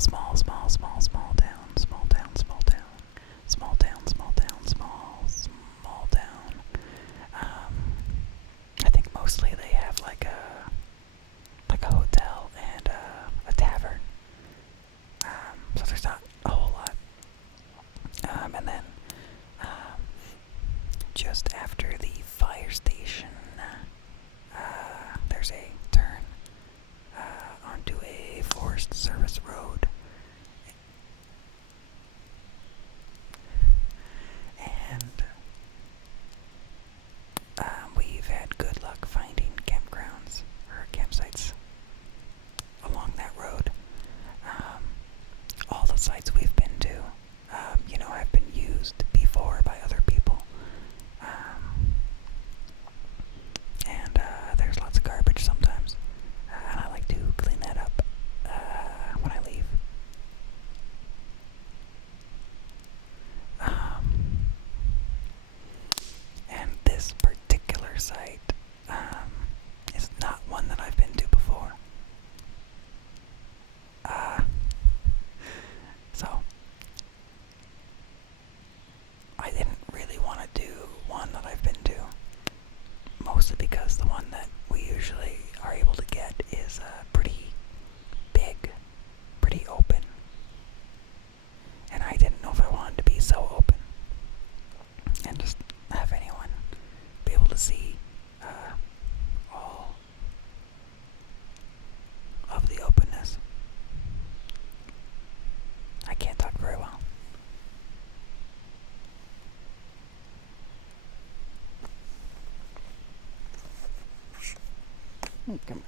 small town, small town, small town, small town, small town, small town. I think mostly they have like a hotel and a tavern. So there's not a whole lot. And then just after the fire station, there's a turn onto a Forest Service road. And we've had good luck finding campgrounds or campsites along that road. All the sites we've been to, have been used before by other people. And there's lots of garbage sometimes. And I like to clean that up when I leave. And this particular site is not one that I've been to before. So I didn't really want to do one that I've been to, mostly because the one that we usually are able to get is pretty big, pretty open, and I didn't know if I wanted to be so open and just have anyone be able to see all of the openness. I can't talk very well. Come on.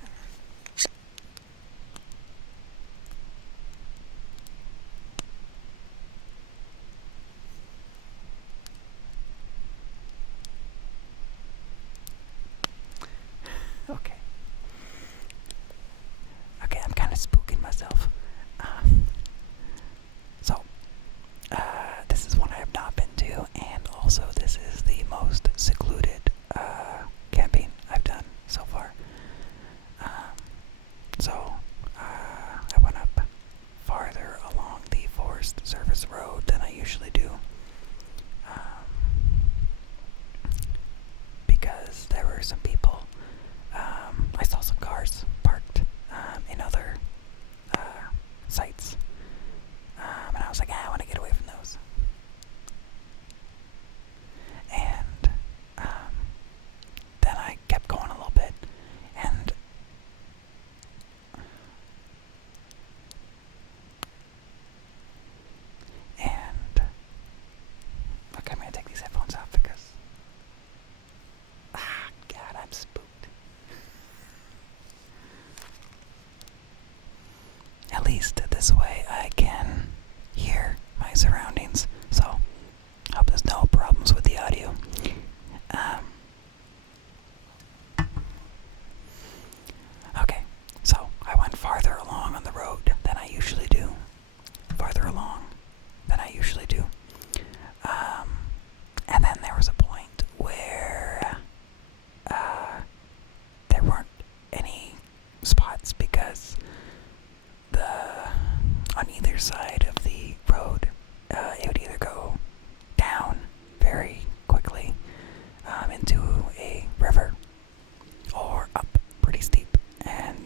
Okay. Okay, I'm kind of spooking myself. This is one I have not been to, and also this is the most secluded camping I've done so far. I went up farther along the Forest Service road than I usually do, because there were some people. I saw some cars parked in other sites, and I was like, I want to get away from those. And then I kept going a little bit, and okay, I'm gonna take these headphones off because God, I'm spooked. At least this way I can hear my surroundings, so I hope there's no problems with the audio. Okay, so I went farther along on the road than I usually do. And then there was a point where there weren't any spots because on either side of the road, it would either go down very quickly into a river or up pretty steep, and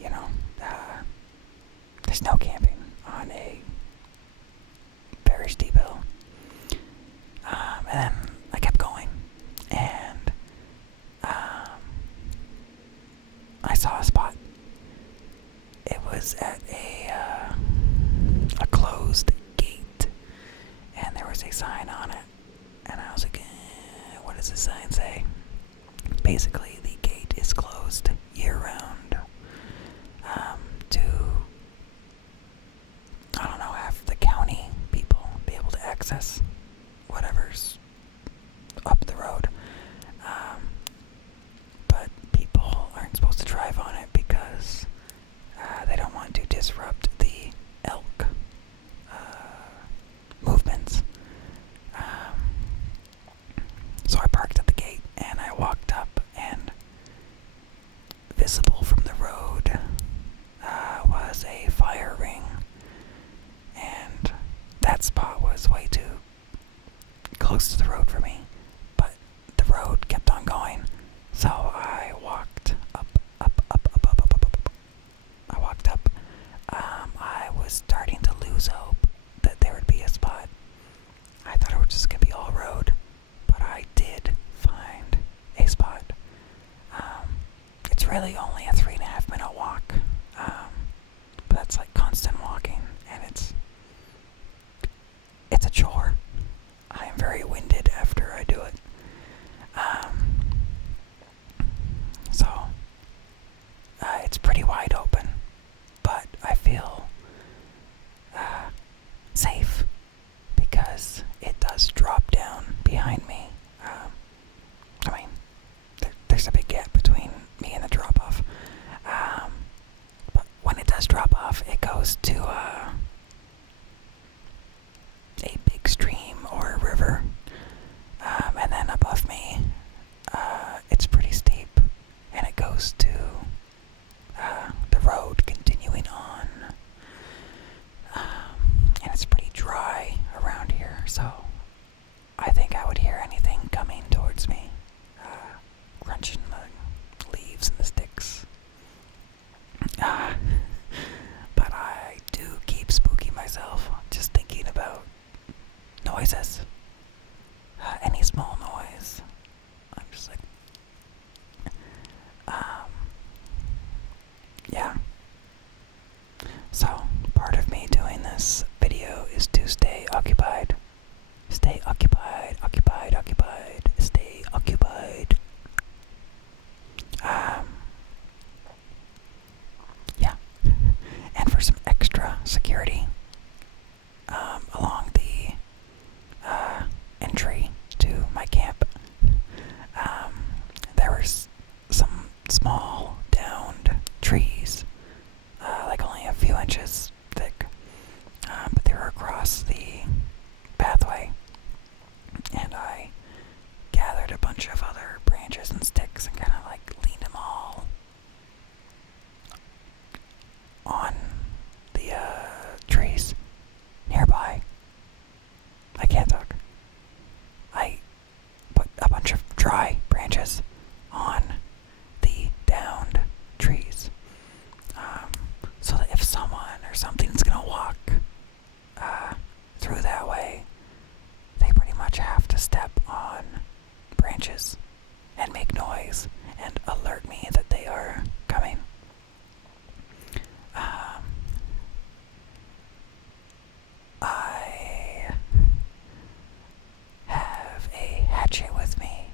there's no camping on a very steep hill. And then I kept going, and I saw a spot. It was at a closed gate, and there was a sign on it, and I was like, what does the sign say? Basically, the gate is closed year-round to, I don't know, have the county people be able to access whatever's up the road. But people aren't supposed to drive on it because they don't want to disrupt the elk movements. So I parked at the gate and I walked up, and visible from the road was a fire ring goes to a big stream or a river, and then above me, it's pretty steep, and it goes to the road continuing on, and it's pretty dry around here, so I think I would hear anything coming towards me, crunching the leaves and the sticks. But I do keep spooking myself just thinking about noises. Any small noise. I'm just like, yeah. So, part of me doing this video is to stay occupied. Stay occupied, occupied, occupied, stay occupied. Yeah. And for some extra security, along the entry to my camp, there was some small downed trees, like only a few inches thick, but they were across the pathway, and I gathered a bunch of other branches and sticks and kind of like leaned them all on the trees nearby. I can't talk. I put a bunch of dry branches on the downed trees, so that if someone or something's gonna walk through that way, they pretty much have to step on branches and make noise and alert me that they are coming. I have a hatchet with me,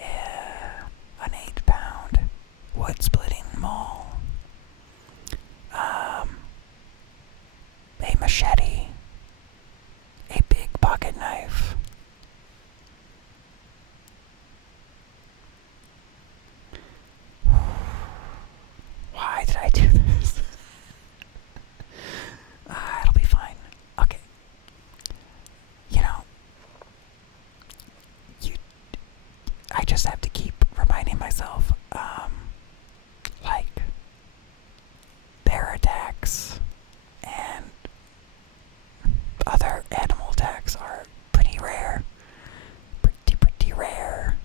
an 8-pound wood-splitting maul, a machete, a big pocket knife, why did I do this? It'll be fine. Okay. I just have to keep reminding myself, like, bear attacks and other animal attacks are pretty rare. Pretty rare.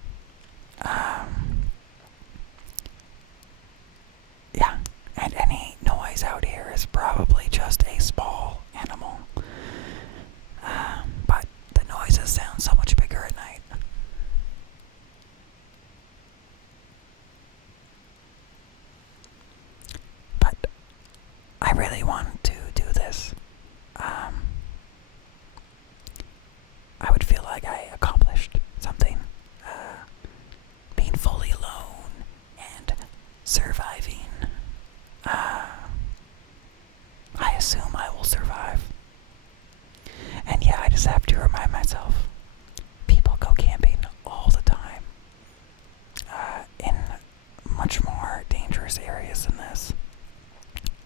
Yeah, and any noise out here is probably just a small animal. But the noises sound so much bigger at night. But I really want to do this. I would feel like I accomplished something. Being fully alone and surviving. I assume I will survive. And yeah, I just have to remind myself, people go camping all the time, in much more dangerous areas than this,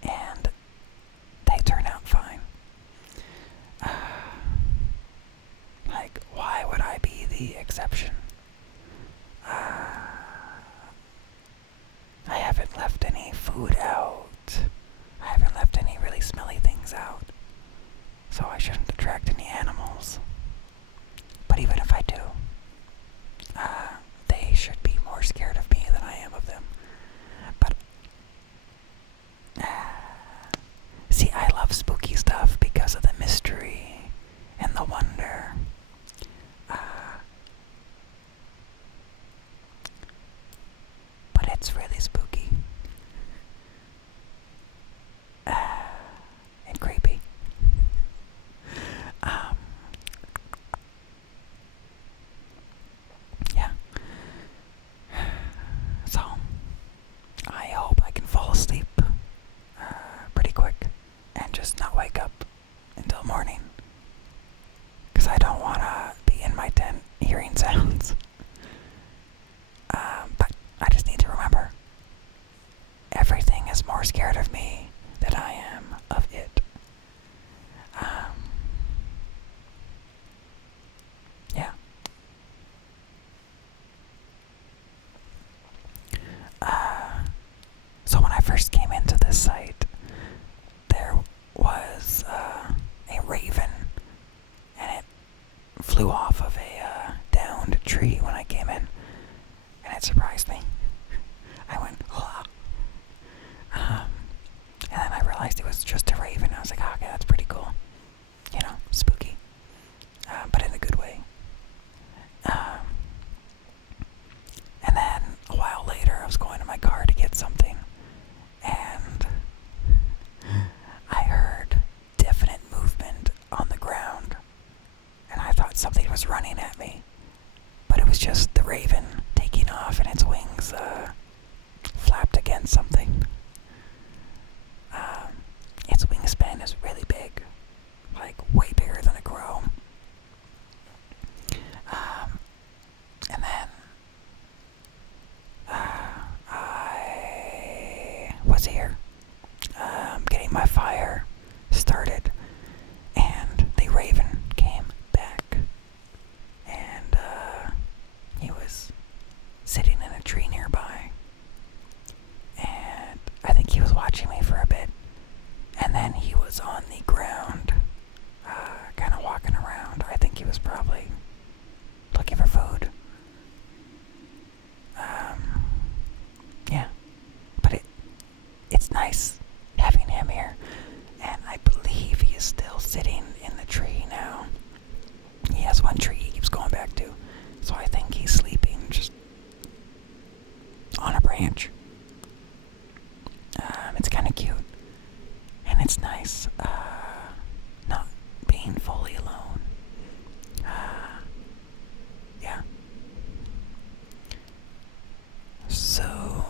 and they turn out fine. Like, why would I be the exception? I haven't left any food out. I haven't left any really smelly things out. So I shouldn't attract any animals. But even if I do, they should be more scared of me than I am of them. But tree when I came in, and it surprised me. I went, oh. And then I realized it was just a raven. I was like, oh, okay, that's pretty cool. You know, spooky. But in a good way. And then a while later, I was going to my car to get something, and I heard definite movement on the ground, and I thought something was running at me, but it was just the raven taking off, and its wings flapped against something. Its wingspan is really big, like way bigger than a crow. And then I was here, getting my fire started, and the raven came back, and he was sitting in a tree nearby, and I think he was watching me for a bit, and then he was on the ground, kind of walking around. I think he was probably looking for food. Yeah, but it's nice having him here, and I believe he is still sitting in the tree now. He has one tree he keeps going back to, so I think he's sleeping just on a branch. It's kind of cute, and it's nice not being fully alone. Yeah. So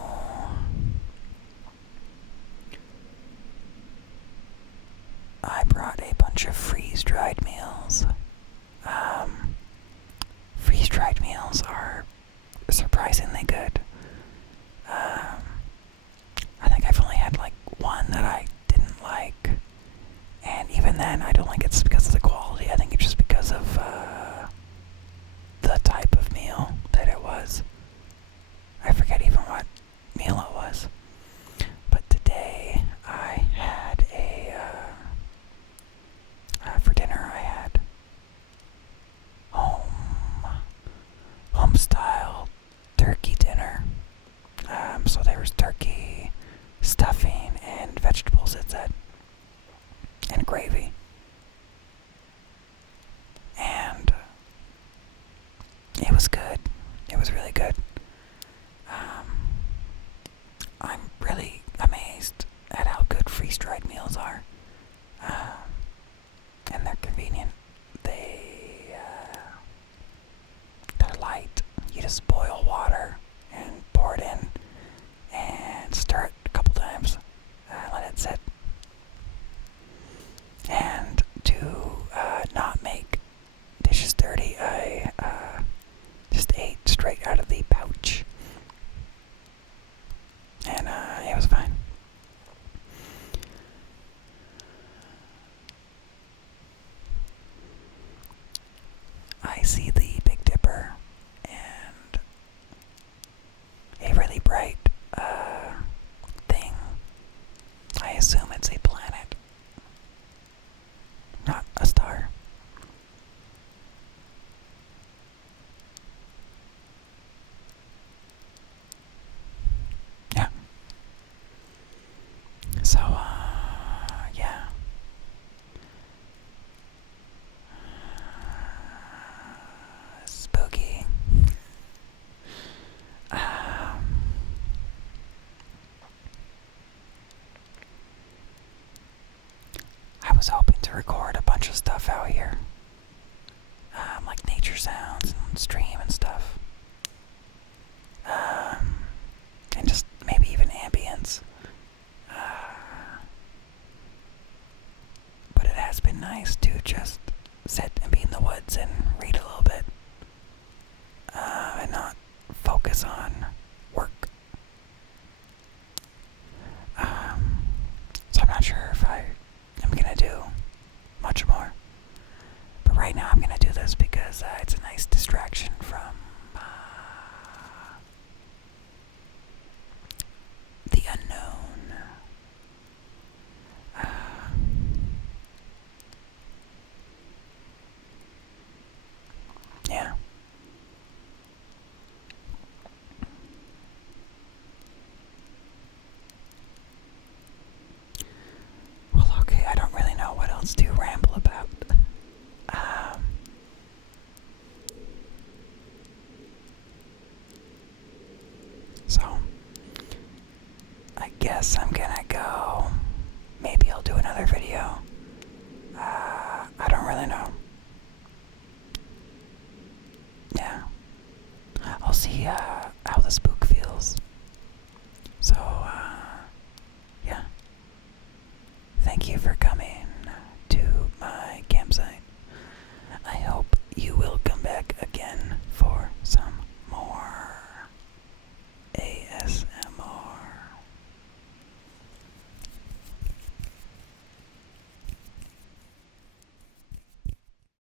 I brought a bunch of freeze-dried meals. Freeze-dried meals are surprisingly good. I think I've only had like one that I didn't like, and even then I don't think it's because of the quality. I think it's just because of the type of meal that it was. I forget even what meal it was. But today I had for dinner I had home style turkey dinner. So there was turkey, stuffing, and vegetables, it said, and gravy. And it was good. It was really good. I'm really amazed at how good freeze-dried meals are. And they're convenient. They're light. You just boil water and pour it in and stir it a couple times. Let it sit. And to not make dishes dirty, I just ate straight out of the pouch. And it was fine. I see the Big Dipper and a really bright thing. I assume it's a planet, not a star. Yeah. So, yeah. Spooky. I was hoping to record a bunch of stuff out here, like nature sounds and stream and stuff, and just maybe even ambience. But it has been nice to just sit and be in the woods and read a little bit, and not focus on work. So I'm not sure if I am gonna do much more. But right now I'm gonna do this because it's a nice distraction from the unknown. Yeah. else to ramble about. So, I guess I'm gonna go. Maybe I'll do another video. I don't really know. Yeah. I'll see how the spook feels. So,